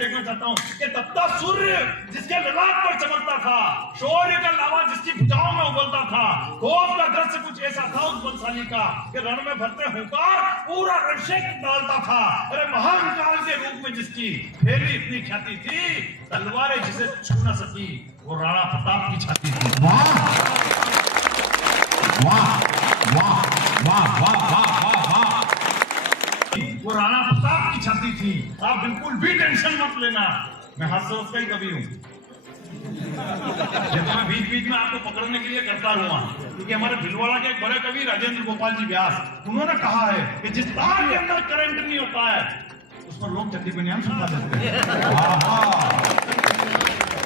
देखना चाहता हूँ कि तपता सूर्य जिसके ललाट पर चमकता था, शौर्य का लावा जिसकी भुजाओं में उबलता था, खौफ का दृश्य कुछ ऐसा था उस बलशाली का कि रण में भरते हुंकार पूरा रणशेक डालता था। अरे महान काल के रूप में जिसकी फैली इतनी ख्याति थी, तलवारें जिसे छू न सकी वो राणा प्रताप की छाती थी। वाह वाह वाह वाह वाह वाह वाह, वो राणा प्रताप की छाती थी। आप बिल्कुल भी टेंशन मत लेना, मैं हास्यवश का ही कवि हूँ। ये तो मैं बीच बीच में आपको पकड़ने के लिए करता रहूंगा, क्योंकि हमारे भिलवाड़ा के एक बड़े कवि राजेंद्र गोपाल जी व्यास, उन्होंने कहा है कि जिस तार के अंदर करंट नहीं होता है उस पर लोग चड्डी बनियान सुना देते हैं।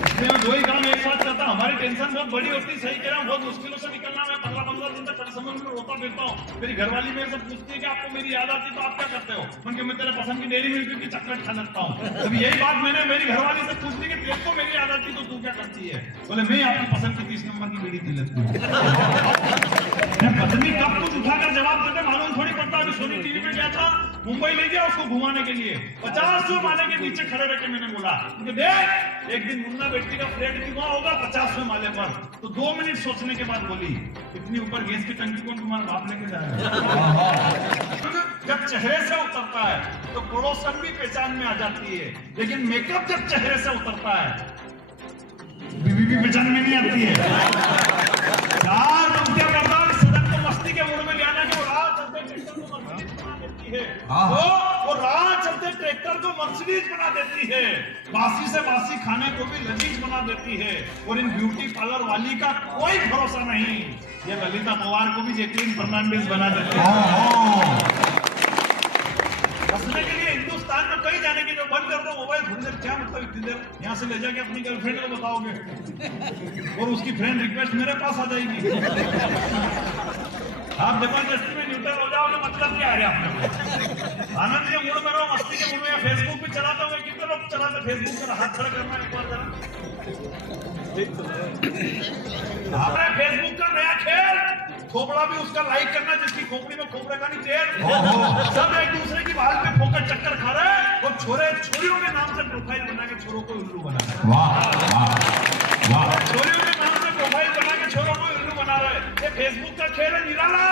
इसलिए मैं दो ही काम एक साथ करता। हमारी टेंशन बहुत बड़ी होती, सही कह रहा हूँ, बहुत मुश्किलों से निकलना। मैं 15-15 दिन तक समुद्र में रोता फिरता हूँ। मेरी घरवाली मेरे से पूछती है कि आपको मेरी याद आती तो आप क्या करते हो? मैं तेरे पसंद की डेयरी मिल्क की चॉकलेट खा लेता हूँ। अभी यही बात मैंने मेरी घरवाली से पूछ ली कि तेरे को मेरी याद आती तो तू क्या करती है? बोले मैं आपकी पसंद की 30 नंबर की बीड़ी पी लेती हूँ। पत्नी कब कुछ उठाकर जवाब देते मालूम थोड़ी पड़ता। अभी सोनी टीवी में गया था, मुंबई ले गया उसको घुमाने के लिए, 50वें माले के नीचे खड़े रह के मैंने बोला कि देख एक दिन मुन्ना बेटी का फ्लैट भी वहां होगा 50वें माले पर। तो 2 मिनट सोचने के बाद बोली, इतनी ऊपर गैस की टंकी कौन तुम्हारा बाप लेके जाएगा? जब चेहरे से उतरता है तो पड़ोसन भी पहचान में आ जाती है, लेकिन मेकअप जब चेहरे से उतरता है बीवी भी पहचान में नहीं आती है। यार तुम क्या करता हो? सदन को मस्ती के मूड में ले आना कि वो राह चलते ट्रैक्टर को मर्सिडीज बना देती है। वो राह चलते ट्रैक्टर को मर्सिडीज बना देती है, बासी से बासी खाने को भी लजीज बना देती है। और इन ब्यूटी पार्लर वाली का कोई भरोसा नहीं, ये ललिता पवार को भी जैकलीन फर्नांडिस बना देती है। हंसने के लिए हिंदुस्तान में कहीं जाने की जो बंद कर दो मोबाइल थोड़ी देर, क्या मतलब इतनी देर यहाँ से ले जाके अपनी गर्लफ्रेंड को बताओगे और उसकी फ्रेंड रिक्वेस्ट मेरे पास आ जाएगी। आप जबरदस्ती में न्यूट्रल हो जाओगे, मतलब क्या है आपने? आनंद के मूड में रहो, मस्ती के मूड में। फेसबुक भी चलाते होंगे, कितने लोग चलाते फेसबुक पर? हाथ खड़ा करना एक बार जरा। आपने फेसबुक का नया खेल, खोपड़ा भी उसका लाइक करना जिसकी खोपड़ी में खोपड़े का नहीं तेल। सब एक दूसरे की बाल पे फोकट चक्कर खा रहे हैं और छोरे छोरियों के नाम से प्रोफाइल बना के छोरों को उल्लू बना रहे हैं। वाह छोरियों के नाम से प्रोफाइल बना के छोरों को उल्लू बना रहे हैं। ये फेसबुक का खेल है निराला।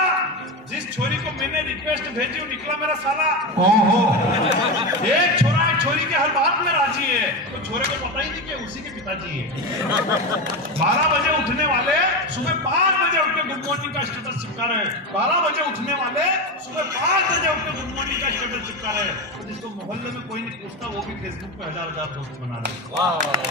जिस छोरी को मैंने रिक्वेस्ट भेजी वो निकला मेरा साला। एक छोरा एक छोरी के हर बात में राजी है, तो छोरे को पता ही नहीं कि उसी के पिताजी है। 12 बजे उठने वाले सुबह 5 बजे उठ के गुड मॉर्निंग का स्टेटस चिपका रहे हैं। 12 बजे उठने वाले सुबह 5 बजे उठ के गुड मॉर्निंग का स्टेटस चिपका रहे हैं। तो जिसको मोहल्ले में कोई नहीं पूछता वो भी फेसबुक पे 1000 दोस्त बना रहे हैं।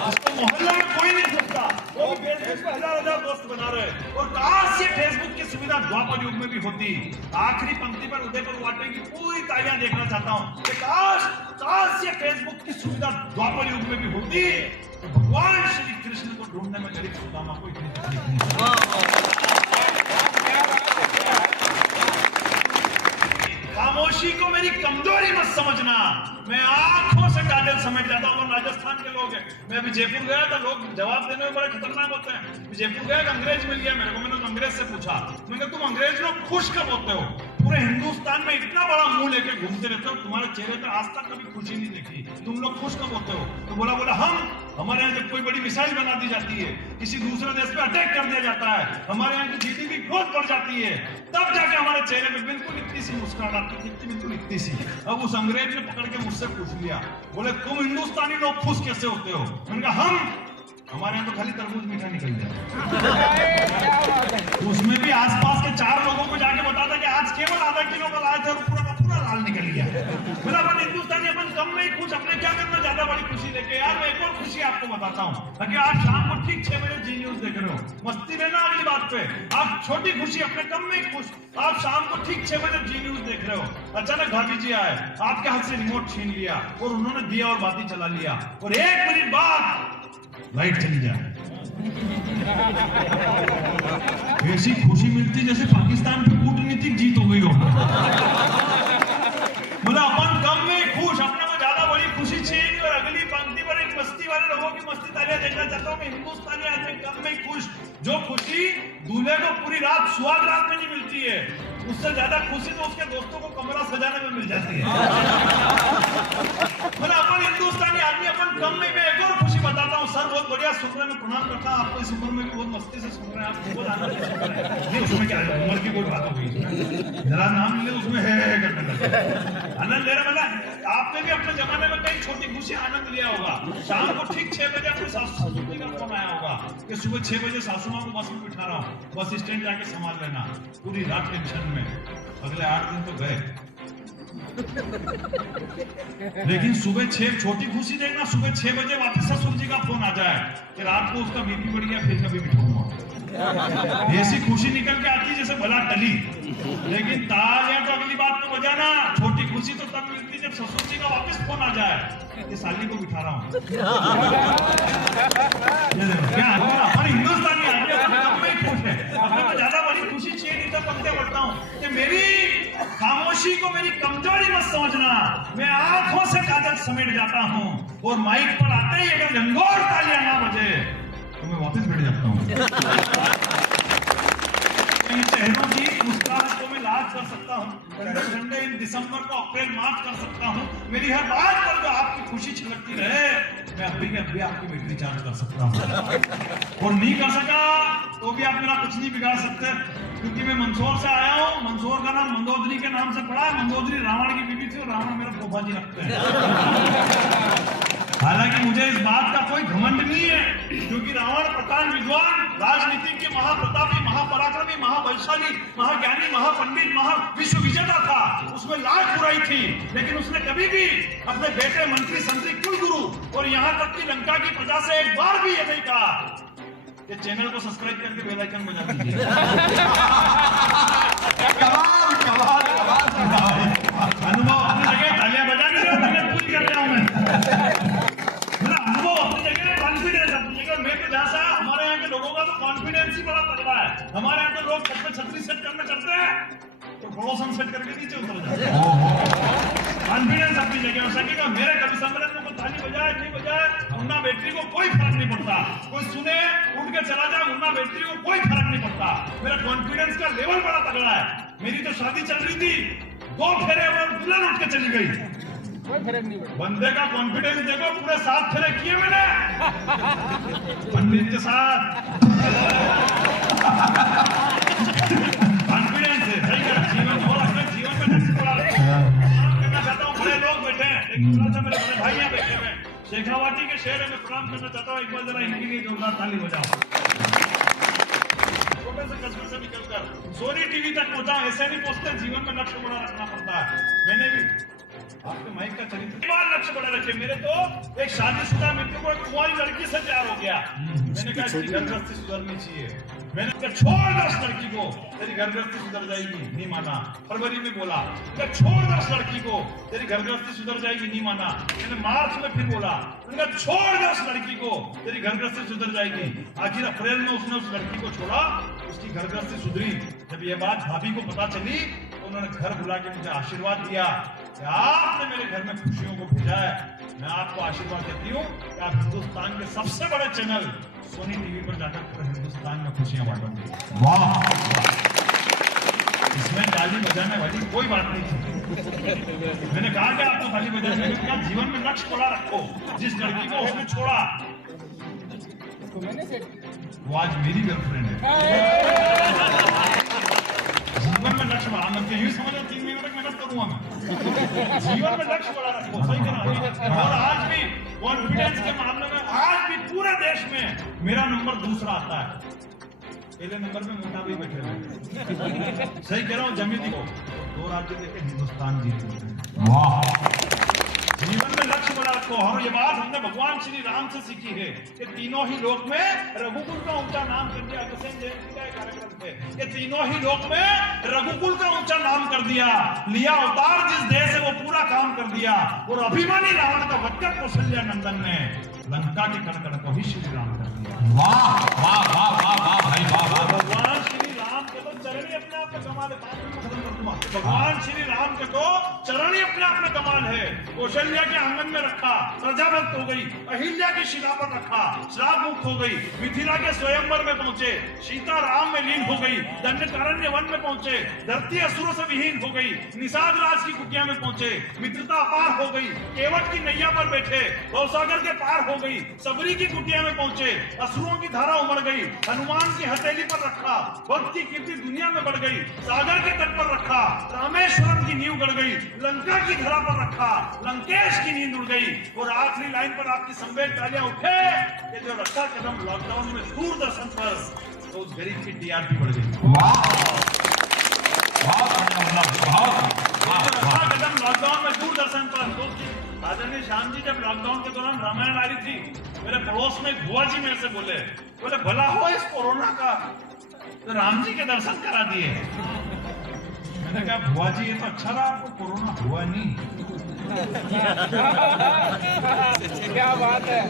जिसको मोहल्ले में कोई नहीं पूछता वो भी फेसबुक पे 1000 दोस्त बना रहे हैं। और काश ये फेसबुक की सुविधा द्वापर युग में भी होती। आखिरी पंक्ति पर उदयपुर वाटे की पूरी तालियां देखना चाहता हूं कि काश ये फेसबुक की सुविधा द्वापर युग में भी होती तो भगवान श्री कृष्ण को ढूंढने में गरीब सुदामा को इतनी तकलीफ नहीं। खामोशी को मेरी कमजोरी मत समझना, मैं आंखों से काजल समझ जाता हूँ। राजस्थान के लोग हैं, मैं अभी जयपुर गया था, लोग जवाब देने में बड़े खतरनाक होते हैं। जयपुर गया, अंग्रेज मिल गया मेरे को, मैंने अंग्रेज से पूछा, मैंने तुम अंग्रेज लोग खुश कब होते हो? पूरे हिंदुस्तान में इतना बड़ा मुंह लेके घूमते रहते हो, तुम्हारे चेहरे पे आज तक कभी खुशी नहीं देखी, तुम लोग खुश कब होते हो? तो बोला हमारे यहाँ जब कोई बड़ी मिसाइल बना दी जाती है, किसी दूसरे देश पे अटैक कर दिया जाता है, हमारे यहाँ की जीडीपी ग्रोथ बढ़ जाती है, तब जाके हमारे चेहरे पे बिल्कुल इतनी सी मुस्कुराहट आती थी, बिल्कुल इतनी सी। अब उस अंग्रेज ने पकड़ के मुझसे पूछ लिया, बोले तुम हिंदुस्तानी लोग खुश कैसे होते हो? मैंने कहा हमारे यहाँ तो खाली तरबूज मीठा निकल जाए। उसमें भी आसपास के 4 लोगों को जाके बताता कि आज केवल आधा किलो का लाया था और पूरा का पूरा लाल निकल गया। मेरा अपन हिंदुस्तानी अपन कम में ही खुश, अपने क्या करना ज्यादा बड़ी खुशी लेके। यार मैं एक और खुशी आपको बताता हूँ, ताकि आज शाम को ठीक 6 बजे जी न्यूज देख रहे हो, मस्ती लेना अगली बात पे। आप छोटी खुशी अपने कम में ही खुश, आप शाम को ठीक 6 बजे जी न्यूज देख रहे हो, अचानक भाभी जी आए, आपके हाथ से रिमोट छीन लिया और उन्होंने दिया और बाती चला लिया, और 1 मिनट बाद लाइट चली जाए। ऐसी खुशी मिलती जैसे पाकिस्तान की कूटनीतिक जीत हो गई हो। मतलब अपन कम में खुश, अपने को ज्यादा बड़ी खुशी चाहिए। और अगली पंक्ति पर एक मस्ती वाले लोगों की मस्ती तालियां देखना चाहता हूँ। मैं हिंदुस्तानी आदमी कम में खुश, जो खुशी दूल्हे को पूरी रात सुहाग रात में नहीं मिलती है, उससे ज्यादा खुशी तो उसके दोस्तों को कमरा सजाने में मिल जाती है। मतलब अपन हिंदुस्तानी आदमी अपन इस उम्र में भी बहुत मस्ती से सुन रहे हैं आप, बहुत आनंद से सुन रहे हैं। नहीं उसमें क्या है, उम्र की कोई बात हो गई, जरा नाम ले उसमें है करने लगे। आनंद ले रहे मतलब आपने भी अपने जमाने में कई छोटी खुशी आनंद लिया होगा। शाम को ठीक 6 बजे आपको सासू जी का फोन आया होगा कि सुबह 6 बजे सासू माँ को बस में बिठा रहा हूँ, बस स्टैंड जाके संभाल लेना। पूरी रात टेंशन में, अगले 8 दिन तो गए। लेकिन सुबह 6 छोटी खुशी देखना, सुबह 6 बजे वापस ससुर जी का फोन आ जाए कि रात को उसका बीपी बढ़ गया, फिर कभी बिठाऊंगा। ऐसी खुशी निकल के आती जैसे भला टली। लेकिन तालियां तो अगली बात में बजाना, छोटी खुशी तो तब मिलती जब ससुर जी का वापस फोन आ जाए कि साली को बिठा रहा हूँ। क्या हमारे हिंदुस्तानी आदमी खुश है, हमें तो ज्यादा बड़ी खुशी चाहिए, नहीं तो पत्ते बढ़ता हूँ कि मेरी खामोशी को मेरी कमजोरी मत समझना। मैं आंखों से कागज समेट जाता हूँ और माइक पर आते ही अगर घनघोर तालियां ना बजे तो मैं वापस बैठ जाता हूँ। चेहरों की मुस्कुराहट को मैं लाज कर सकता हूँ, ठंडे इन दिसंबर को अप्रैल मार्च कर सकता हूँ। मेरी हर बात पर जो आपकी खुशी छलकती रहे, मैं अभी के अभी आपकी बैटरी चार्ज कर सकता हूँ। और नहीं कर सका तो भी आप मेरा कुछ नहीं बिगाड़ सकते, क्योंकि मैं मंदसौर से आया हूँ। मंदसौर का नाम मंदोदरी के नाम से पड़ा है। मंदोदरी रावण की बीवी थी और रावण मेरा फूफा जी लगते हैं। हालांकि मुझे इस बात का कोई घमंड नहीं है, क्योंकि रावण प्रकांड विद्वान, राजनीति के महाप्रतापी, महापराक्रमी, महाबलशाली, महाज्ञानी, महापंडित, महाविश्व विजेता था। उसमें लाख बुराई थी, लेकिन उसने कभी भी अपने बेटे मंत्री संतरी कुलगुरु और यहाँ तक कि लंका की प्रजा से एक बार भी ये नहीं कहा कि चैनल को सब्सक्राइब करके बेल आइकन बजा दीजिए। अनुभव अपनी जगह, तालियां बजा नहीं रहा, तालियां पूरी कर रहा हूं मैं। मेरा अनुभव अपनी जगह, कॉन्फिडेंस अपनी जगह। मैं तो जैसा हमारे यहाँ के लोगों का तो कॉन्फिडेंस ही बड़ा तगड़ा है। हमारे यहाँ तो लोग छत पे छतरी सेट करने चलते हैं तो पड़ोसन सेट करके नीचे उतर जाते हैं। कॉन्फिडेंस अपनी जगह। और सकेगा मेरे कभी सम्मेलन में कोई ताली बजाए नहीं बजाए, मुन्ना बैटरी को कोई फर्क नहीं पड़ता। कोई सुने उठ के चला जाए, मुन्ना बैटरी को कोई फर्क नहीं पड़ता। मेरा कॉन्फिडेंस का लेवल बड़ा तगड़ा है। मेरी तो शादी चल रही थी, 2 फेरे और दुल्हन उठ के चली गई। बंदे का कॉन्फिडेंस देखो, पूरे 7 फेरे किए मैंने पंडित के साथ। कॉन्फिडेंस है, सही है। जीवन और अपने जीवन में लक्ष्य बड़ा करना चाहता हूँ। बड़े लोग बैठे हैं, लेकिन थोड़ा सा मेरे बड़े भाई यहाँ बैठे हुए हैं। शेखावाटी के शहर में प्रणाम करना चाहता हूँ। एक बार जरा इनके लिए जोरदार ताली बजाओ। छोटे से कस्बे से निकलकर सोनी टीवी तक पहुंचा। ऐसे नहीं पहुंचते, जीवन में लक्ष्य बड़ा रखना पड़ता है। मैंने भी आपके माइक का चरित्र बार लक्ष्य बड़ा रखे। मेरे तो एक शादीशुदा मित्र को एक कुंवारी लड़की से प्यार हो गया। मैंने कहा इसकी घर गृहस्थी सुधरनी चाहिए। मैंने कहा छोड़ दो उस लड़की को, तेरी घर गृहस्थी सुधर जाएगी। नहीं माना। फरवरी में बोला छोड़ दो उस लड़की को, तेरी घर गृहस्थी सुधर जाएगी। नहीं माना। मैंने मार्च में फिर बोला, मैंने कहा छोड़ दो उस लड़की को, तेरी घर गृहस्थी सुधर जाएगी। आखिर अप्रैल में उसने उस लड़की को छोड़ा, उसकी घर गृहस्थी सुधरी। जब ये बात भाभी को पता चली तो उन्होंने घर बुला के मुझे आशीर्वाद दिया कि आपने मेरे घर में खुशियों को भेजा है। मैं आपको आशीर्वाद देती हूँ कि आप हिंदुस्तान के सबसे बड़े चैनल सोनी टीवी पर जाकर पूरे हिंदुस्तान में खुशियां बांटेंगे। वाह, इसमें ताली बजाने वाली कोई बात नहीं थी। मैंने कहा कि आपको ताली बजाने में क्या, जीवन में लक्ष्य बड़ा रखो। जिस लड़की को उसने छोड़ा वो आज मेरी गर्लफ्रेंड है। जीवन में लक्ष्य बड़ा, मैं यूं समझ 3 महीने तक मेहनत करूंगा मैं। जीवन में लक्ष्य बड़ा रखो, सही कहना। और आज भी कॉन्फिडेंस के मामले में आज भी पूरे देश में मेरा नंबर दूसरा आता है। पहले नंबर पे मोटा भी बैठे हुए। सही कह रहा हूँ। जमीन को 2 राज्य देके हिंदुस्तान जीत। वाह, जीवन में लक्ष्य बड़ा रखो। और ये बात हमने भगवान श्री राम से सीखी है कि तीनों ही लोक में रघुकुल का ऊंचा नाम कर दिया। अग्रसेन जयंती का कार्यक्रम थे कि तीनों ही लोक में रघुकुल का ऊंचा नाम कर दिया। लिया अवतार जिस देश है वो पूरा काम कर दिया। और अभिमानी रावण का वध कर कौशल्या नंदन ने लंका के कड़कड़ को ही श्री राम कर दिया। वाह वाह वाह वाह वाह भाई वाह। भगवान श्री राम के तो चरण ही अपने आप में कमा ले। हुआ। भगवान श्री राम के तो चरण ही अपने आप में कमाल है। कौशल्या के आंगन में रखा, प्रजाभक्त हो गई। अहिल्या की शिला पर रखा, श्राप मुक्त हो गई। मिथिला के स्वयंवर में पहुंचे, सीता राम में लीन हो गई। दंडकारण्य वन में पहुंचे, धरती असुरों से विहीन हो गई। निषाद राज की कुटिया में पहुंचे, मित्रता अपार हो गई। केवट की नैया पर बैठे, भवसागर के पार हो गई। सबरी की कुटिया में पहुंचे, असुरों की धारा उमड़ गई। हनुमान की हथेली पर रखा, भक्त की कीर्ति दुनिया में बढ़ गई। सागर के तट पर रखा, रामेश्वरम की नींव गड़ गई। लंका की धरा पर रखा, लंकेश की नींद उड़ गई। और आखिरी लाइन पर आपकी संवेद तालियां उठे कि जो रखा कदम लॉकडाउन में दूरदर्शन पर, तो उस गरीब की टीआरपी बढ़ गई। रखा कदम लॉकडाउन में दूरदर्शन पर, तो आदरणीय श्याम जी जब लॉकडाउन के दौरान रामायण आ रही थी, मेरे पड़ोस में बुआ जी मेरे से बोले भला हो इस कोरोना का तो राम जी के दर्शन करा दिए। मैंने कहा बुआ जी ये तो अच्छा रहा, आपको कोरोना हुआ नहीं। क्या बात है।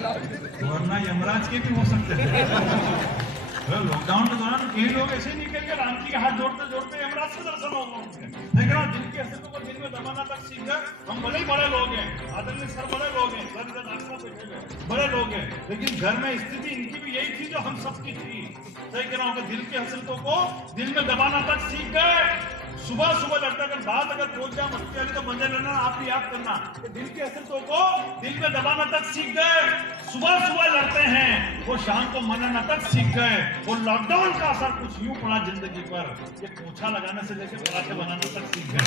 वरना यमराज के भी हो सकते थे। लॉकडाउन के दौरान कई लोग ऐसे निकल के राम जी के हाथ जोड़ते जोड़ते यमराज के दर्शन हो गए। लेकिन दिल की हसरतों को दिल में दबाना तक सीख गए। हम भले ही बड़े लोग हैं, आदरणीय सर बड़े लोग हैं, बड़े लोग हैं, लेकिन घर में स्थिति इनकी भी यही थी जो हम सबकी थी। सही कह रहा हूँ कि दिल की हसरतों को दिल में दबाना तक सीख गए। सुबह सुबह लड़ता कर बात अगर पहुंच जाए मस्ती वाली तो मजे लेना, आप भी याद करना कि दिल की हसरतों को दिल में दबाना तक सीख गए। सुबह सुबह लड़ते हैं, वो शाम को मनाना तक सीख गए। वो लॉकडाउन का असर कुछ यूं पड़ा जिंदगी पर, ये पोछा लगाने से लेकर पराठे बनाना तक सीख गए।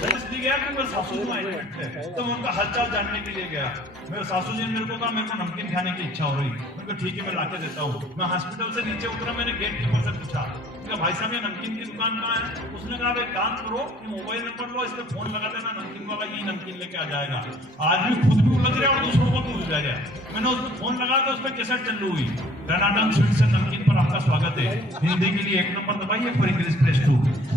इसलिए गया कि मेरे सासू जी एडमिट थे, तो मैं उनका हालचाल जानने के लिए गया। मेरे सासू जी ने मेरे को कहा मेरे को नमकीन खाने की इच्छा हो रही। उनको ठीक है मैं लाके देता हूँ। मैं हॉस्पिटल से नीचे उतरा, मैंने गेट कीपर से पूछा भाई साहब ये नमकीन की दुकान कहाँ है? उसने कहा एक काम करो, मोबाइल नंबर लो, इस पे फोन लगा देना, नमकीन वाला यही नमकीन लेके आ जाएगा। आदमी खुद भी उलझ रहा और दूसरों को भी उलझा गया। मैंने उस पर फोन लगा तो उस पर कैसेट चालू हुई, टनाटन स्वीट से नमकीन पर आपका स्वागत है, हिंदी के लिए 1 नंबर दबाइए, फिर इंग्लिश प्रेस 2।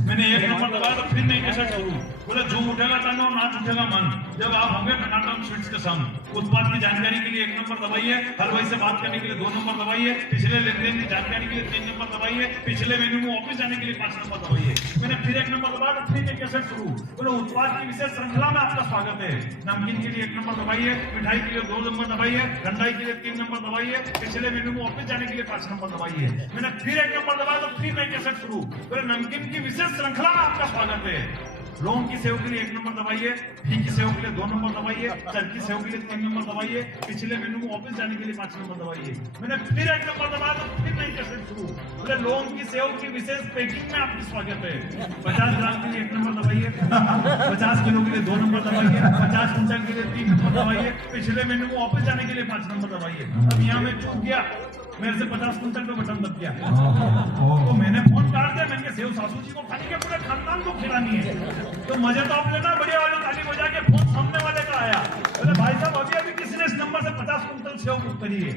मैंने 1 नंबर दबाया तो फिर नई कैसेट शुरू। बोले झूम उठेगा तन और नाच उठेगा मन, जब आप होंगे टनाटन स्वीट्स के संग। उत्पाद की जानकारी के लिए 1 नंबर दबाइए, हलवाई से बात करने के लिए 2 नंबर दबाइए, पिछले लेनदेन की जानकारी के लिए 3 नंबर दबाइए, पिछले मेन्यू में ऑफिस जाने के लिए 5 नंबर दबाइए। मैंने फिर 1 नंबर दबाया तो फिर नई कैसेट शुरू। बोले उत्पाद की विशेष श्रृंखला में आपका स्वागत है, नमकीन के लिए 1 नंबर दबाइए, मिठाई के लिए 2 नंबर दबाइए, ठंडाई के लिए 3 नंबर दबाइए, पिछले मेन्यू में ऑफिस जाने के लिए 5 नंबर दबाइए। मैंने फिर 1 नंबर दबाया तो फिर नई कैसेट शुरू। बोले नमकीन की विशेष श्रृंखला में आपका स्वागत है, लौंग की सेव के लिए 1 नंबर दबाइए, घी की सेव के लिए 2 नंबर दबाइए, चरखी सेव के लिए 3 नंबर दबाइए, पिछले मेनू में ऑफिस जाने के लिए 5 नंबर दबाइए। मैंने फिर 1 नंबर दबाया तो फिर नई कैसेट शुरू। बोले लौंग की सेव की विशेष पैकिंग में आपकी स्वागत है, 50 ग्राम के लिए 1 नंबर दबाइए, 50 किलो के लिए 2 नंबर दबाइए, 50 क्विंटल के लिए 3 नंबर दबाइए, पिछले मेनू में ऑफिस जाने के लिए 5 नंबर दबाइए। अब यहाँ में चूक गया, मेरे से 50 क्विंटल पे बटन दब गया, तो मैंने फोन काट दिया। मैंने सेव सासू जी को खाने के पूरे खानदान को खिलानी है, तो मजे तो आप लेना, बढ़िया वाली ताली बजा के फोन सामने वाले का आया। बोले भाई साहब अभी अभी किसी ने इस नंबर से 50 क्विंटल सेव बुक करी है।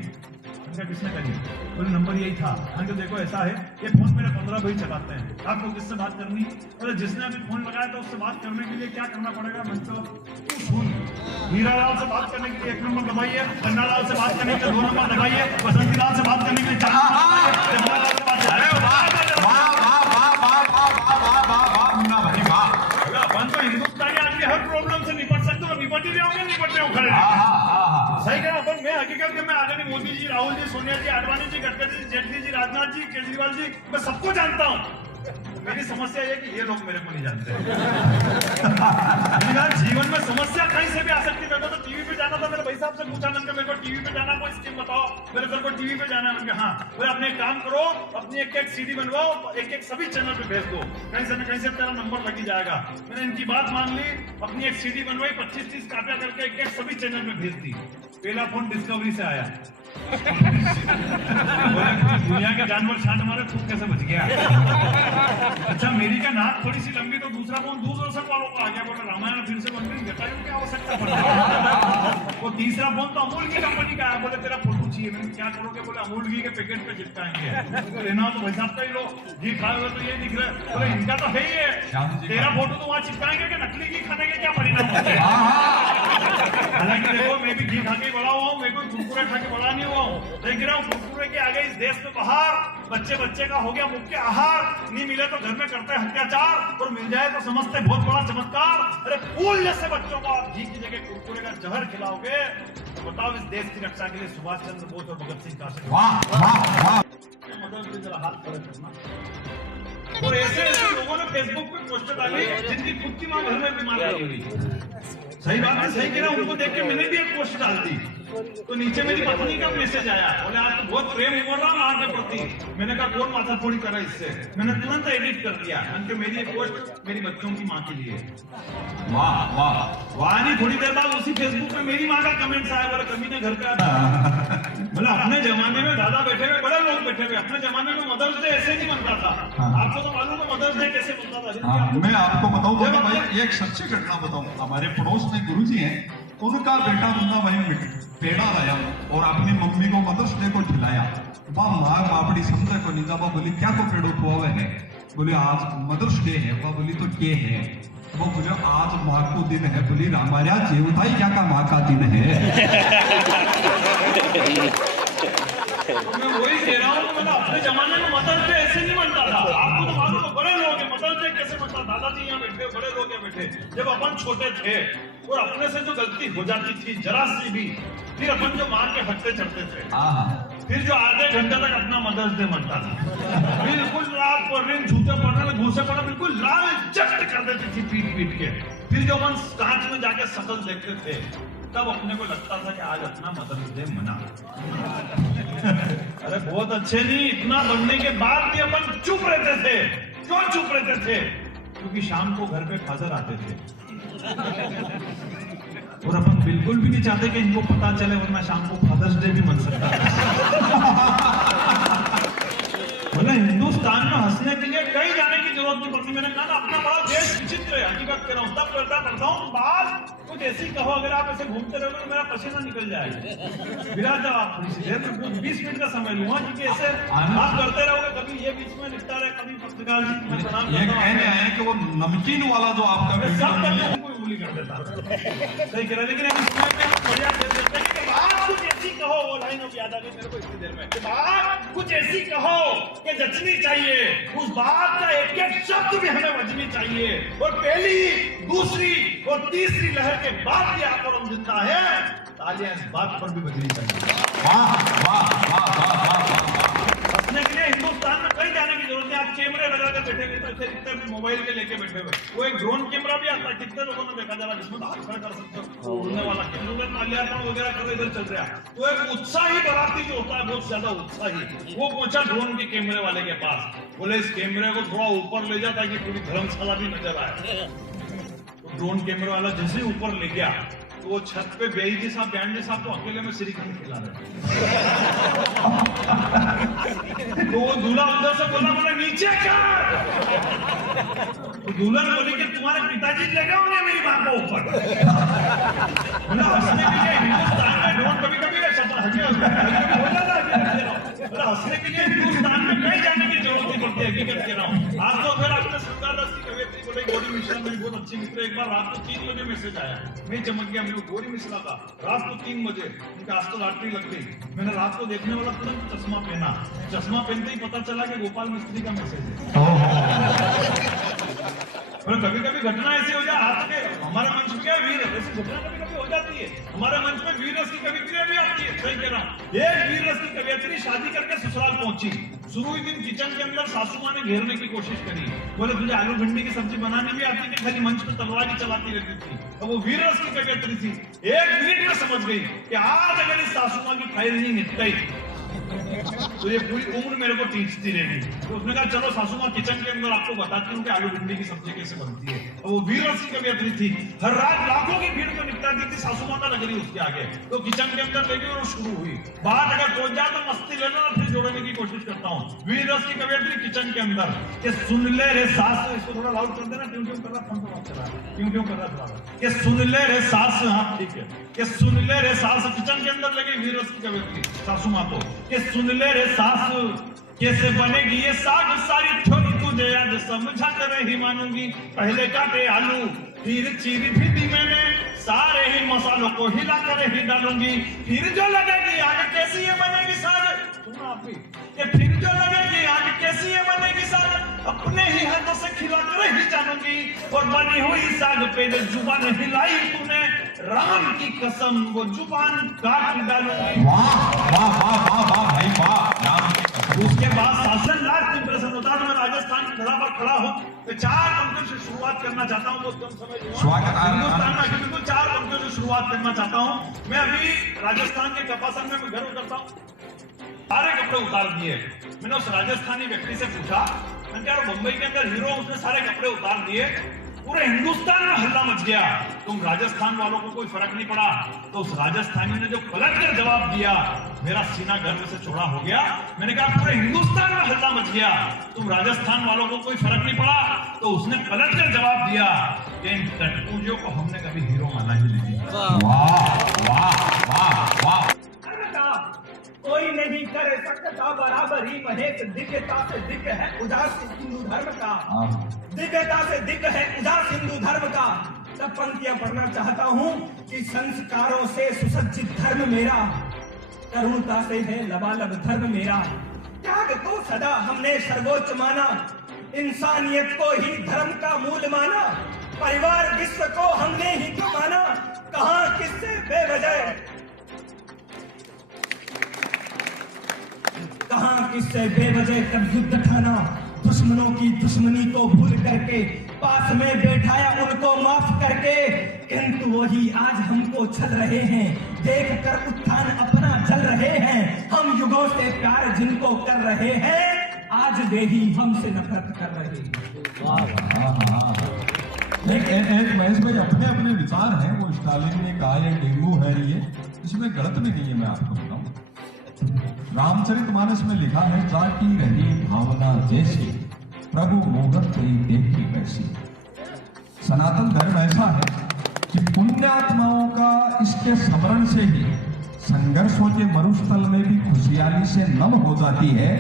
किसने करी? बोले नंबर यही था। मैंने कहा देखो ऐसा है, ये फोन मेरे 15 भाई चलाते हैं, आपको किससे बात करनी? बोले जिसने अभी फोन लगाया था उससे बात करने के लिए क्या करना पड़ेगा? मैं तो हीरालाल से बात करने के लिए 1 नंबर दबाइए, पन्नालाल से बात करने के लिए 2 नंबर दबाइए, बसंतीलाल से बात करने के लिए 4 नंबर अपन तो हिंदुस्तानी आदमी हर प्रॉब्लम से निपट सकते हो, निपट ही रहे होंगे, निपट रहे हो खड़े। सही कहा अपन। मैं हकीकत में आदरणीय मोदी जी, राहुल जी, सोनिया जी, आडवाणी जी, गडकरी जी, जेटली जी, राजनाथ जी, केजरीवाल जी, मैं सबको जानता हूँ। मेरी समस्या ये कि ये लोग मेरे को नहीं जानते। जीवन में समस्या कहीं से भी आ सकती है। मेरे को तो टीवी पे जाना था, मेरे भाई साहब से पूछा, मैंने मेरे को टीवी पे जाना, कोई स्कीम बताओ। मेरे सर को टीवी पे जाना है। हाँ, बोले अपने एक काम करो, अपनी एक सीडी बनवाओ, एक सभी चैनल पे भेज दो, कहीं से न कहीं से तेरा नंबर लगी जाएगा। मैंने इनकी बात मान ली, अपनी एक सीडी बनवाई, 25-30 कापियां करके एक सभी चैनल में भेज दी। पहला फोन डिस्कवरी से आया, दुनिया के जानवर छांट मारे, तू कैसे बच गया? अच्छा मेरी का नाक थोड़ी सी लंबी, तो दूसरा फोन दूरदर्शन वालों को आ गया। बोला रामायण फिर से बन गई, बताइए क्या आवश्यकता पड़ रही। वो तीसरा फोन तो अमूल की कंपनी का है। बोले तेरा फोटो चाहिए। मैंने क्या करोगे? बोले अमूल घी के पैकेट पे चिपकाएंगे। लेना तो भाई साहब का ही लो, घी खाओगे तो ये दिख रहा है। बोले इनका तो है ही है, तेरा फोटो तो वहां चिपकाएंगे कि नकली घी खाने के क्या परिणाम होते हैं? हालांकि देखो मैं भी घी खा के बड़ा हुआ हूँ, मैं कोई कुरकुरे खा के बड़ा नहीं हुआ हूँ। देख रहा हूँ कुरकुरे के आगे इस देश में बाहर बच्चे का हो गया मुख्य आहार। नहीं मिले तो घर में करते अत्याचार, और मिल जाए तो समझते बहुत बड़ा चमत्कार। अरे फूल जैसे बच्चों को आप घी की जगह कुरकुरे का जहर खिलाओगे तो बताओ इस देश की रक्षा के लिए सुभाष चंद्र बोस और भगत सिंह का वाह वाह वाह मतलब जरा हाथ खड़े करना। और ऐसे लोगों ने फेसबुक पे पोस्ट डाली जिनकी खुद की मां घर में बीमार पड़ी हुई। सही बात है, सही कह रहा हूं। उनको देख के मैंने भी एक पोस्ट डाल दी, तो नीचे मेरी पत्नी का मैसेज आया, बोले आज तो बहुत प्रेम उमड़ रहा मां के प्रति। मैंने कहा कौन माथा फोड़ी करा इससे, मैंने तुरंत एडिट कर दिया क्योंकि मेरी एक पोस्ट मेरी बच्चों की मां के लिए। वाह वाह वहां नहीं, थोड़ी देर बाद उसी फेसबुक पे मेरी मां का कमेंट्स आया, बोले कभी ने घर पे आता। बोले अपने जमाने में दादा बैठे हुए, बड़े लोग बैठे हुए, अपने जमाने में मदर्स डे ऐसे नहीं बनता था। आपको तो मालूम है मदर्स डे कैसे बनता था। मैं आपको बताऊं भाई, एक सच्ची घटना बताऊं। हमारे पड़ोस में गुरुजी हैं, उनका बेटा बंदा वही पेड़ा लाया और अपनी मम्मी को मदर्स डे को खिलाया। वह माँ बापड़ी समझे को नहीं, वह बोली क्या को पेड़ो खुआ है, बोले आज मदर्स डे है। वह बोली तो क्या है, वो बोले आज माँ को दिन है। बोली रामार्या जेवताई क्या का माँ का दिन है। तो मैं वही कह रहा हूँ, मतलब अपने जमाने में मदर्स डे ऐसे नहीं बनता था। आपको तो मालूम है बड़े लोग हैं, मदर्स डे कैसे बनता। दादाजी यहाँ बैठे, बड़े लोग यहाँ बैठे। जब अपन छोटे थे और अपने से जो गलती हो जाती थी जरा सी भी, फिर अपन जो मार के हटते चढ़ते थे, फिर जो आधे घंटे तक अपना मदर्स डे मनता था, बिल्कुल रात पर दिन जूते पड़ने में घूसे पड़ना, बिल्कुल लाल चट कर देती थी पीट के। फिर जो अपन कांच में जाके शकल देखते थे, तब अपने को लगता था कि आज अपना मदर्स डे मना। अरे बहुत अच्छे नहीं, इतना बनने के बाद भी अपन चुप रहते थे। क्यों चुप रहते थे? क्योंकि शाम को घर पे फादर आते थे और अपन बिल्कुल भी नहीं चाहते कि इनको पता चले, वरना शाम को फादर्स डे भी मन सकता है। मतलब हिंदुस्तान में हंसने के लिए कहीं जाने की जरूरत नहीं पड़ती। मैंने कहा ना अपना बड़ा देश विचित्र है, हकीकत कह रहा हूँ। तब करता हूँ बात कुछ ऐसी कहो, अगर आप ऐसे घूमते रहोगे तो मेरा पसीना निकल जाएगा। विराज जाओ आप थोड़ी सी देर में, कुछ 20 मिनट का समय लूंगा, क्योंकि ऐसे आप करते रहोगे, कभी ये बीच में निकटा रहे, कभी पत्रकार जी मैं प्रणाम ये कहने आए कि वो नमकीन वाला जो आपका सब करने को उंगली कर देता। सही कह रहा है, लेकिन हम इसमें बढ़िया दे देते हैं कि बात कुछ ऐसी कहो, वो लाइन अब याद आ गई मेरे को इतनी देर में, बात कुछ ऐसी कहो कि जचनी चाहिए, उस बात का एक एक शब्द भी हमें बजनी चाहिए, और पहली दूसरी और तीसरी लहर के बाद भी आप और हम जिंदा है, तालियां इस बात पर भी बजनी चाहिए। वाह वाह वाह वाह वाह। हंसने के लिए हिंदुस्तान में कहीं जाने की जरूरत नहीं। आप कैमरे लगा कर बैठे हुए, तो कितने मोबाइल के लेके बैठे हुए, वो एक ड्रोन कैमरा भी आता है, कितने लोगों ने देखा जा रहा है, जिसमें हाथ खड़ा कर सकते हो, उड़ने वाला कैमरा, माल्यार्पण वगैरह कर इधर चल रहा है। तो एक उत्साही बराती जो होता है, बहुत ज्यादा उत्साही, वो पहुंचा ड्रोन के कैमरे वाले के पास, बोले इस कैमरे को थोड़ा ऊपर ले जाता है कि पूरी धर्मशाला भी नजर आए। तो ड्रोन कैमरे वाला जैसे ऊपर ले गया, तो वो छत पे बेईजी साहब बैंड साहब को अकेले में श्रीखंड खिला रहे। तो वो दूल्हा उधर से बोला नीचे कर। तो दुल्हन बोली कि तुम्हारे पिताजी ले गए होंगे मेरी मां को ऊपर। हंसने के लिए हिंदुस्तान में ड्रोन कभी कभी हो जाता है। हंसने के लिए हिंदुस्तान में कहीं जाने की जरूरत नहीं पड़ती, हकीकत कह रहा हूँ। आज तो अगर आपने सरकार रस की कवियत्री बोले गौरी मिश्रा मेरी बहुत अच्छी मित्र, एक बार रात को 3 बजे मैसेज आया, मैं चमक गया, मेरे गौरी मिश्रा का रात को 3 बजे, उनका आज तो लॉटरी लग गई। मैंने रात को देखने वाला तुरंत चश्मा पहना, चश्मा पहनते ही पता चला कि गोपाल मिस्त्री का मैसेज है। कभी कभी घटना ऐसी हो जाए, हाथ के हमारे मंच पे वीर ऐसी घटना कभी कभी हो जाती है, हमारे मंच पे वीर रस की कवियत्री भी आती है। सही कह रहा हूँ। एक वीर रस की कवियत्री शादी करके ससुराल पहुंची, शुरू ही दिन किचन के अंदर सासू माँ ने घेरने की कोशिश करी, बोले तुझे आलू भिंडी की सब्जी बनानी भी आती थी, खाली मंच पे तलवार ही चलाती रहती थी। तो वो वीर रस की कवियत्री थी, 1 मिनट में समझ गई कि आज अगर इस सासू माँ की फाइल नहीं निपट गई तो ये पूरी उम्र मेरे को टीचती रहेगी। तो उसने कहा चलो सासू माँ किचन के अंदर आपको बताती हूँ कि आलू भिंडी की सब्जी कैसे बनती है। और वो वीर रस की कवियत्री थी, हर रात लाखों की भीड़ को निपटाती थी, सासू माँ का नगरी उसके आगे। तो किचन के अंदर ले गई और शुरू हुई बात, अगर पहुंच जाए तो मस्ती लेना, फिर जोड़ने की कोशिश करता हूँ। वीर रस की कवियत्री किचन के अंदर कि सुन ले रे सास, इसको थोड़ा लाउड कर देना, ट्यून कर रहा, फोन पर बात कर रहा, ट्यून कर रहा थोड़ा, कि सुन ले रे सास, हाँ ठीक है, कि सुन ले रे सास, किचन के अंदर लगी वीर रस की कवियत्री सासू माँ को, कि सुन ले रे सास कैसे बनेगी ये साग सारी थोड़ी तुझे आज समझा कर ही मानूंगी, पहले काटे आलू फिर चीरी भिंडी मैंने सारे ही मसालों को हिला कर ही डालूंगी। फिर जो लगेगी आग कैसी ये बनेगी साग, सुना आप भी, ये फिर जो लगेगी आग कैसी ये बनेगी साग, अपने ही हाथों से खिला कर ही जानूंगी। और बनी हुई साग पे जो जुबान हिलाई तूने, राम की कसम वो जुबान काट डालूंगी। वाह वाह वाह वाह वाह भाई वाह, राम की कसम। उसके बाद शासन लाख इंप्रेशन होता है। मैं राजस्थान की धरा पर खड़ा हूँ तो 4 पंक्तियों से शुरुआत करना चाहता हूँ, बहुत कम समय दूंगा। स्वागत है। हिंदुस्तान में बिल्कुल 4 पंक्तियों से शुरुआत करना चाहता हूँ। मैं अभी राजस्थान के कपासन में गर्व करता हूँ, सारे कपड़े उतार दिए। मैंने उस राजस्थानी व्यक्ति से पूछा, मैंने कहा मुंबई के अंदर हीरो, उसने सारे कपड़े उतार दिए, पूरे हिंदुस्तान में हल्ला मच गया, तुम राजस्थान वालों को कोई फर्क नहीं पड़ा। तो उस राजस्थानी ने जो पलट कर जवाब दिया, मेरा सीना गर्व से चौड़ा हो गया। मैंने कहा पूरे हिंदुस्तान में हल्ला मच गया, तुम राजस्थान वालों को कोई फर्क नहीं पड़ा। तो उसने पलट कर जवाब दिया कि इन कठपुतलियों को हमने कभी हीरो माना ही नहीं। वाह वाह वाह वाह। कोई नहीं कर सकता बराबर ही महेश, दिव्यता से दिव्य है उदास हिंदू धर्म का, दिव्यता से दिव्य है उदास हिंदू धर्म का। तब पंक्तियां पढ़ना चाहता हूँ कि संस्कारों से सुसज्जित धर्म मेरा, करुणता से है लबालब धर्म मेरा। त्याग को सदा हमने सर्वोच्च माना, इंसानियत को ही धर्म का मूल माना, परिवार विश्व को हमने ही क्यों माना, कहाँ किससे बेवजह, कहाँ किससे बेवजह कर युद्ध ठाना, दुश्मनों की दुश्मनी को भूल करके पास में बैठाया उनको माफ करके। किंतु वही आज हमको छल रहे हैं, देख कर उत्थान अपना जल रहे हैं। हम युगों से प्यार जिनको कर रहे हैं, आज वे ही हमसे नफरत कर रहे हैं। एक महेश भाई अपने अपने विचार हैं, वो स्टालिन ने कहा ये डेंगू है, ये इसमें गलत भी नहीं है। मैं आपको बताऊं, रामचरितमानस में लिखा है, जाकी रही भावना जैसी प्रभु मोहन कोई देखी वैसी। सनातन धर्म ऐसा है कि पुण्यात्माओं का इसके स्मरण से ही संघर्षों के मरुस्थल में भी खुशहाली से नम हो जाती है,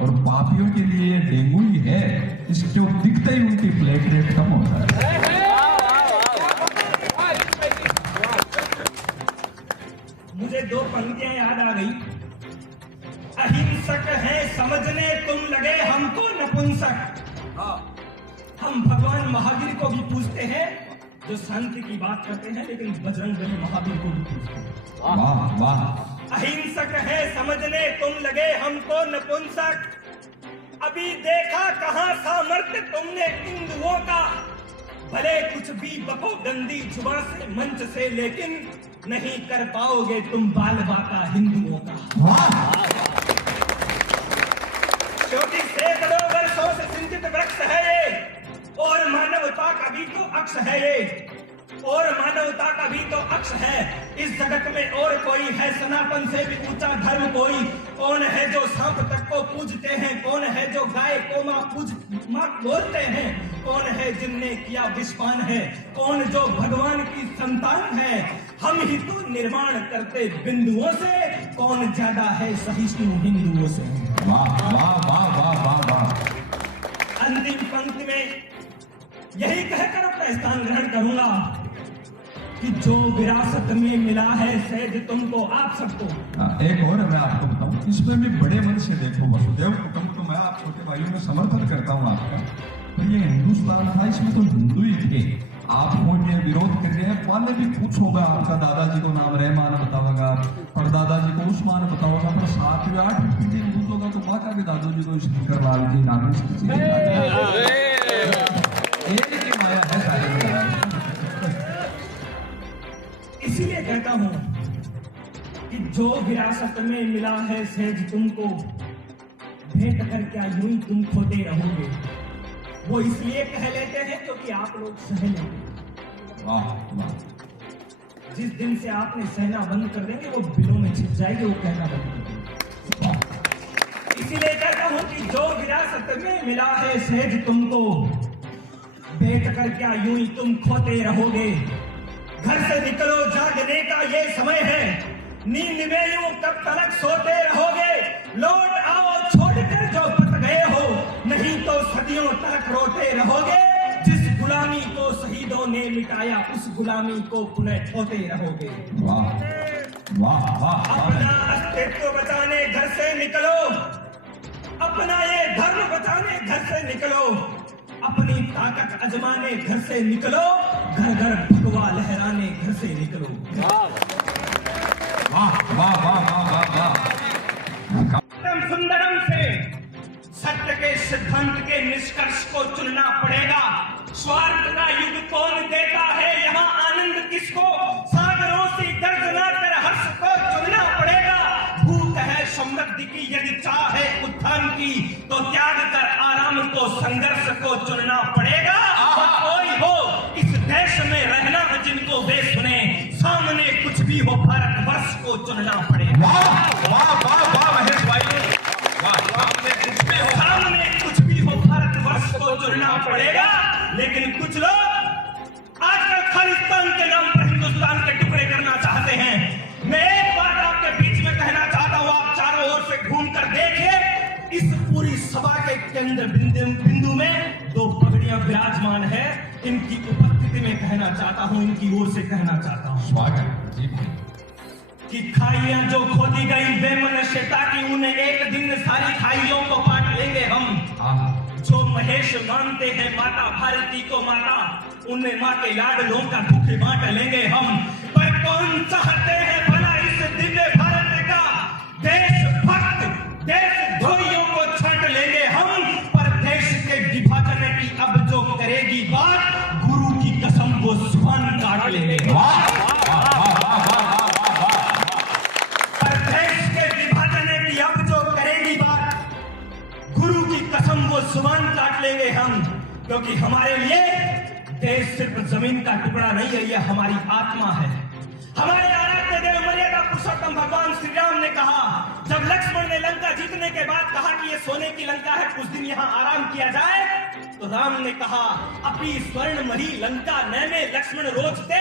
और पापियों के लिए डेंगू ही है, इसको दिखते ही उनकी प्लेटलेट कम होता है। मुझे 2 पंक्तियां याद आ गई। अहिंसक है समझने तुम लगे हमको नपुंसक। हम भगवान महावीर को भी पूछते हैं, जो शांति की बात करते हैं, लेकिन बजरंगबली महावीर को भी पूछते हैं। वाह वाह। अहिंसक है समझने तुम लगे हमको नपुंसक, अभी देखा कहां सामर्थ्य तुमने हिंदुओं का, भले कुछ भी बको गंदी जुबान से मंच से, लेकिन नहीं कर पाओगे तुम बाल बाका हिंदुओं का। क्योंकि सैकड़ों वर्षों से सिंचित वृक्ष है ये, और मानवता का भी तो अक्ष है ये, और मानवता का भी तो अक्ष है इस जगत में। और कोई है सनातन से भी ऊंचा धर्म कोई, कौन है जो सांप तक को पूजते हैं, कौन है जो गाय को माँ बोलते हैं, कौन है जिनने किया विश्वान है, कौन जो भगवान की संतान है। हम ही तो निर्माण करते बिंदुओं से, कौन ज्यादा है सहिष्णु हिंदुओं से। वाह वाह वाह वाह वाह वाह। अंतिम पंक्ति में यही कहकर अपना स्थान ग्रहण करूंगा कि जो विरासत में मिला है सहज तुमको आप सबको। एक और मैं आपको बताऊं, इसमें भी बड़े मन से देखो, वसुदेव कुटुंब तो मैं आप छोटे भाइयों में समर्थन करता हूं आपका, तो ये हिंदुस्तान था, इसमें तो हिंदू ही थे। आप ये विरोध कर रहे हैं, वाले भी पूछोगा, आपका दादाजी को नाम रहमान बताओगा, और दादाजी को उस्मान बताओगा, पर 7वें 8वें पीढ़ी पूछोगा तो माता के दादाजी को शंकर लाल जी नाम माया है सारे। इसीलिए कहता हूं कि जो विरासत में मिला है सहज तुमको, भेंट कर क्या यूं ही तुम खोते रहोगे। वो इसलिए कह लेते हैं क्योंकि आप लोग सह लेंगे। वाह वाह। जिस दिन से आपने सहना बंद कर देंगे, वो बिलों में छिप जाएगी, वो कहना बंद कर देंगे। इसीलिए कहता हूं कि जो विरासत में मिला है सहज तुमको, भेंट कर क्या यूं ही तुम खोते रहोगे। घर से निकलो, जागने का ये समय है, नींद में यूं कब तक सोते रहोगे। लौट आओ छोड़कर जो पट गए हो, नहीं तो सदियों तक रोते रहोगे। जिस गुलामी को शहीदों जिन्होंने मिटाया उस गुलामी को पुनः ढोते रहोगे। वाह वाह वाह। अपना अस्तित्व बचाने घर से निकलो, अपना ये धर्म बचाने घर से निकलो, अपनी ताकत आजमाने घर से निकलो, घर घर भगवा लहराने घर से निकलो। वाह वाह वाह वाह वाह वाह। सुंदरम से सत्य के सिद्धांत के निष्कर्ष को चुनना पड़ेगा। स्वार्थ का युग कौन देता है, यहाँ आनंद किसको, सागरों से गर्जना कर हर्ष को चुनना पड़ेगा। भूख है समृद्धि की, यदि चाह है उत्थान की, तो त्याग कर आराम को, संघर्ष को चुनना पड़ेगा। कोई हो इस देश में रहना जिनको वे सुने, सामने कुछ भी हो भारतवर्ष को चुनना पड़ेगा। वाह वाह वाह महेश भाई, सामने कुछ भी हो भारतवर्ष को चुनना पड़ेगा। लेकिन कुछ लोग आजकल खालिस्तान के नाम पर हिंदुस्तान के टुकड़े करना चाहते हैं। मैं एक बात आपके बीच में कहना चाहता हूं, आप चारों ओर से घूम कर देखिए, इस पूरी सभा के केंद्र बिंदु में दो पगड़ियां विराजमान है। इनकी उपस्थिति में कहना चाहता हूं, इनकी ओर से कहना चाहता हूं, स्वागत जी कि खाइयां जो खोदी गई बेमनस्यता की, उन्हें एक दिन सारी खाइयों को बांट लेंगे हम। जो महेश मानते हैं माता भारती को माता, उन्हें माँ के लाडलों का दुख बांट लेंगे हम। पर कौन चाहते हैं भला इस दिव्य भारत का देशभक्त देशद्रोहियों को छांट लेंगे हम। पर देश के विभाजन की अब जो करेगी बात, गुरु की कसम वो जुबान काट लेंगे। जुबान काट लेंगे हम, क्योंकि हमारे लिए देश सिर्फ जमीन का टुकड़ा नहीं है, यह हमारी आत्मा है। हमारे आराध्य देव मर्यादा पुरुषोत्तम भगवान श्री राम ने कहा, जब लक्ष्मण ने लंका जीतने के बाद कहा कि ये सोने की लंका है, कुछ दिन यहाँ आराम किया जाए, तो राम ने कहा, अपनी स्वर्ण मरी लंका नैने लक्ष्मण रोचते,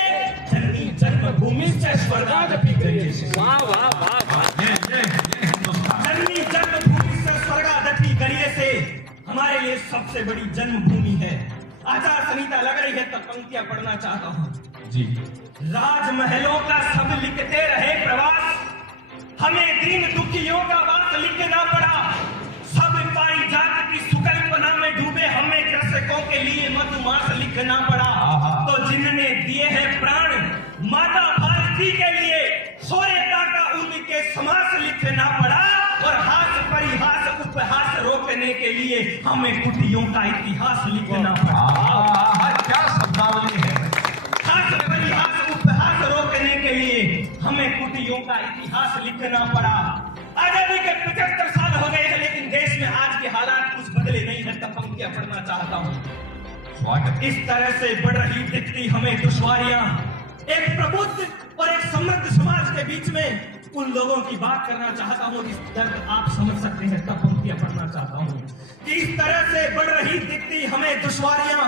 जननी जन्मभूमि से स्वर्गादपि गरीयसे। वाह वाह वाह। जननी जन्मभूमि से स्वर्गादपि गरीयसे हमारे लिए सबसे बड़ी जन्मभूमि है। आचार संहिता लग रही है, तब पंक्तियां पढ़ना चाहता हूँ जी। राजमहलों का सब लिखते रहे प्रवास, हमें दीन दुखियों का वास लिखना पड़ा। सब पारिजात की सुकल्पना में डूबे हमें कृषकों के लिए मधुमास लिखना पड़ा। तो जिनने दिए हैं प्राण माता भारती के लिए, शौर्यता का उनके समास लिखना पड़ा। और हास परिहास उपहास रोकने के लिए हमें कुटियों का इतिहास लिखना पड़ा। क्या शब्दावली है। हास परिहास उपहास रोकने के लिए हमें कुटियों का इतिहास लिखना पड़ा। आजादी के 75 साल हो गए हैं, लेकिन देश में आज के हालात कुछ बदले नहीं है। तब पंक्तियां पढ़ना चाहता हूँ। इस तरह से बढ़ रही दिखती हमें दुश्वारियां, एक प्रबुद्ध और एक समृद्ध समाज के बीच में उन लोगों की बात करना चाहता हूँ जिस दर्द आप समझ सकते हैं। तब पंक्तियां पढ़ना चाहता हूँ कि इस तरह से बढ़ रही दिखती हमें दुश्वारियां,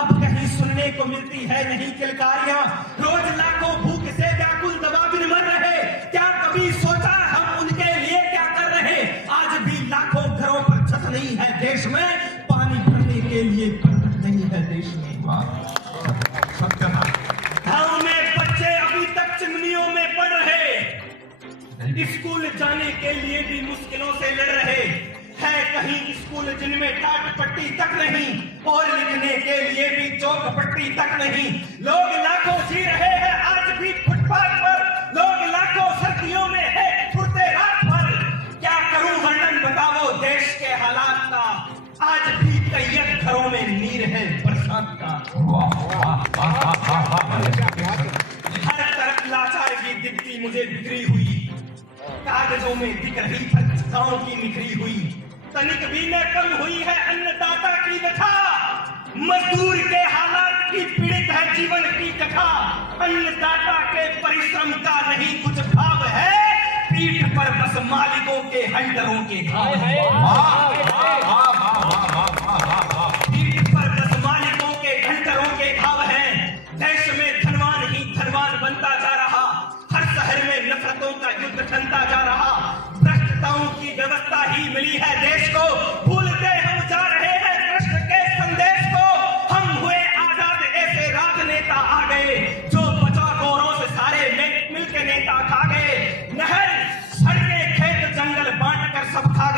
अब कहीं सुनने को मिलती है नहीं किलकारियां। रोज लाखों भूख से व्याकुल दबाबिन मर रहे, क्या कभी सोचा हम उनके लिए क्या कर रहे। आज भी लाखों घरों पर छत नहीं है देश में, पानी भरने के लिए बर्तन नहीं है देश में। गाँव में बच्चे अभी तक चिमनियों में पढ़ रहे, स्कूल जाने के लिए भी मुश्किलों से लड़ रहे हैं। कहीं स्कूल जिनमें टाट पट्टी तक नहीं, और लिखने के लिए भी चौक पट्टी तक नहीं। लोग लाखों जी रहे हैं आज भी फुटपाथ पर, लोग लाखों सर्दियों में है फुरते रात भर। क्या करूं वर्णन बताओ देश के हालात का, आज भी कई घरों में नीर है बरसात का। हर तरफ लाचारगी दिखती मुझे बिखरी हुई, कागजों में दिख रही पत्रिकाओं की निखरी हुई। तनिक भी न कम हुई है अन्नदाता की व्यथा, मजदूर के हालात की पीड़ित है जीवन की कथा। अन्नदाता के परिश्रम का नहीं कुछ भाव है, पीठ पर बस मालिकों के हंडरों के घाव है। पीठ पर बस मालिकों के हंडरों के घाव है। देश में धनवान ही धनवान बनता जा रहा, हर शहर में नफरतों का युद्ध ठनता जा रहा। भ्रष्टताओं की व्यवस्था ही मिली है देश को, भूलते हम जा रहे हैं कृष्ण के संदेश को। हम हुए आजाद ऐसे राज ने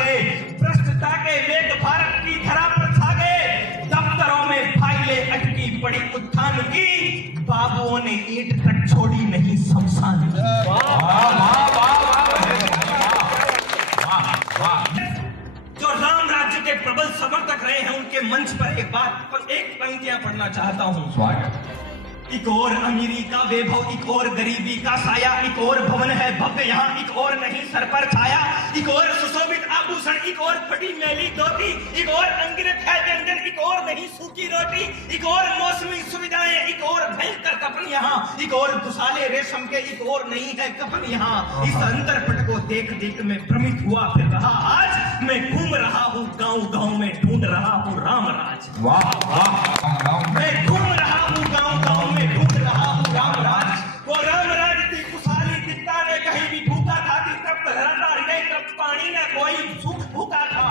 गए, भ्रष्टता के मेघ भारत की धरा पर छा गए, दफ्तरों में फाइलें अटकी पड़ी उत्थान की, बाबुओं ने ईंट तक छोड़ी नहीं शमशान की। जो राम राज्य के प्रबल समर्थक रहे हैं उनके मंच पर एक पंक्तियां पढ़ना चाहता हूं। एक और अमीरी का वैभव, एक और गरीबी का साया, एक और भवन है भव्य यहाँ, एक और नहीं सर पर छाया, एक और सुशोभित आभूषण, एक और फटी मैली धोती, एक और अंगिरत है व्यंजन, एक और नहीं सूखी रोटी, एक और मौसमी सुविधाएं, एक और भयंकर कफन यहाँ, एक और दुसाले रेशम के, एक और नहीं है कफन यहाँ। इस अंतरपट को देख देख मैं भ्रमित हुआ फिर रहा, आज मैं घूम रहा हूँ गाँव गाँव में, ढूंढ रहा हूँ राम राज। मैं घूम रहा हूँ गाँव गाँव में, ढूंढ रहा हूँ राम राज। वो राम राज थी खुशहाली दिखता ने, कहीं भी भूखा था तब धराता हृदय, तब पानी न कोई सुख भूखा था।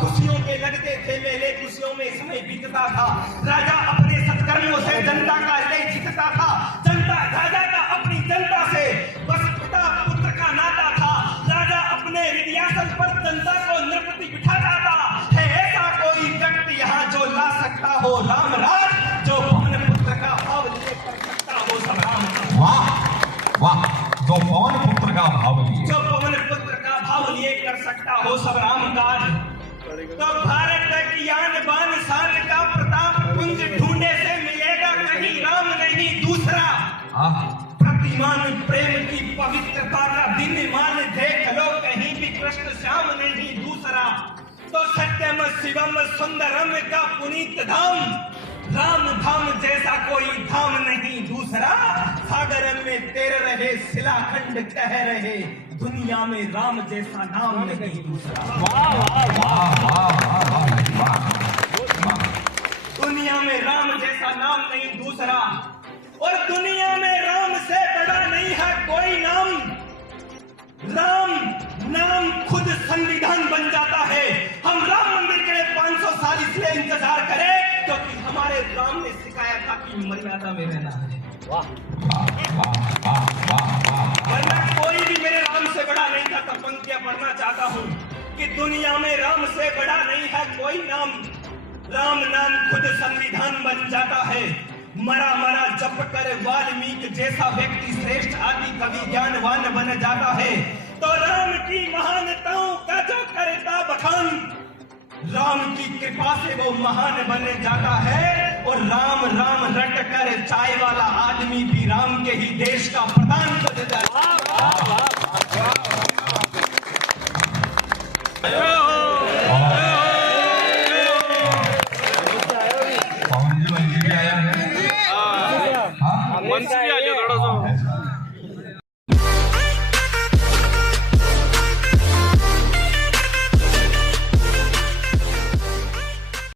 खुशियों के लगते थे मेले, खुशियों में समय बीतता था। राजा अपने सत्कर्मों से जनता का हृदय जीतता था, जनता राजा का अपनी जनता से बस पिता पुत्र का नाता था। राजा अपने हृदयासन पर जनता को नृपति बिठाता था। है ऐसा कोई व्यक्ति यहाँ जो ला सकता हो राम राज, जो पवन पुत्र का भाव लिए कर सकता हो सब राम का। वाह, जो पवन पुत्र का भाव लिए, जो पवन पुत्र का भाव लिए कर सकता हो सब राम काज। तो भारत की आन बान शान का प्रताप पुंज ढूंढे से मिलेगा कहीं राम नहीं दूसरा। प्रतिमान प्रेम की पवित्रता का दिन मान देख लो कहीं भी कृष्ण श्याम नहीं दूसरा। तो सत्यम शिवम सुंदरम का पुनीत धाम, राम धाम जैसा कोई धाम नहीं दूसरा। सागर में तैर रहे शिलाखंड कह रहे, दुनिया में राम जैसा नाम नहीं दूसरा। दुनिया में राम जैसा नाम नहीं दूसरा, और दुनिया में राम से बड़ा नहीं है कोई नाम। राम नाम खुद संविधान बन जाता है। हम राम मंदिर के लिए 500 साल इसलिए इंतजार करें क्योंकि हमारे राम ने सिखाया था कि मर्यादा में रहना है। वरना कोई भी मेरे राम से बड़ा नहीं था। तो पंक्तियां पढ़ना चाहता हूँ कि दुनिया में राम से बड़ा नहीं है कोई नाम, राम नाम खुद संविधान बन जाता है। मरा मरा जप कर वाल्मीकि जैसा व्यक्ति श्रेष्ठ आदि कवि ज्ञानवान बन जाता है। तो राम की महानताओं का जो करता बखान, राम की कृपा से वो महान बन जाता है। और राम राम रट कर चाय वाला आदमी भी राम के ही देश का प्रधान